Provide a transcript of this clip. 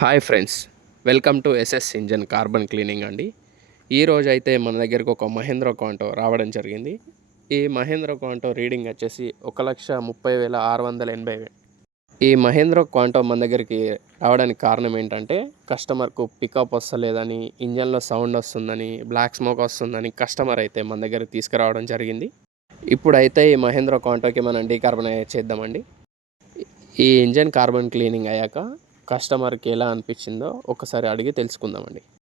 Hi friends, welcome to SS engine carbon cleaning అండి. ఈరోజు అయితే మన దగ్గరకు ఒక మహేంద్ర కాంటో రావడం జరిగింది. ఈ మహేంద్ర కాంటో రీడింగ్ వచ్చేసి 1,30,680. ఈ మహేంద్ర కాంటో మన దగ్గరికి రావడానికి కారణం ఏంటంటే కస్టమర్కు పికప్ వస్తలేదని, ఇంజన్లో సౌండ్ వస్తుందని, బ్లాక్ స్మోక్ వస్తుందని కస్టమర్ అయితే మన దగ్గరికి తీసుకురావడం జరిగింది. ఇప్పుడైతే ఈ మహేంద్ర కాంటోకి మనం డీకార్బనైజ్ చేద్దామండి. ఈ ఇంజన్ కార్బన్ క్లీనింగ్ అయ్యాక కస్టమర్కి ఎలా అనిపించిందో ఒకసారి అడిగి తెలుసుకుందామండి.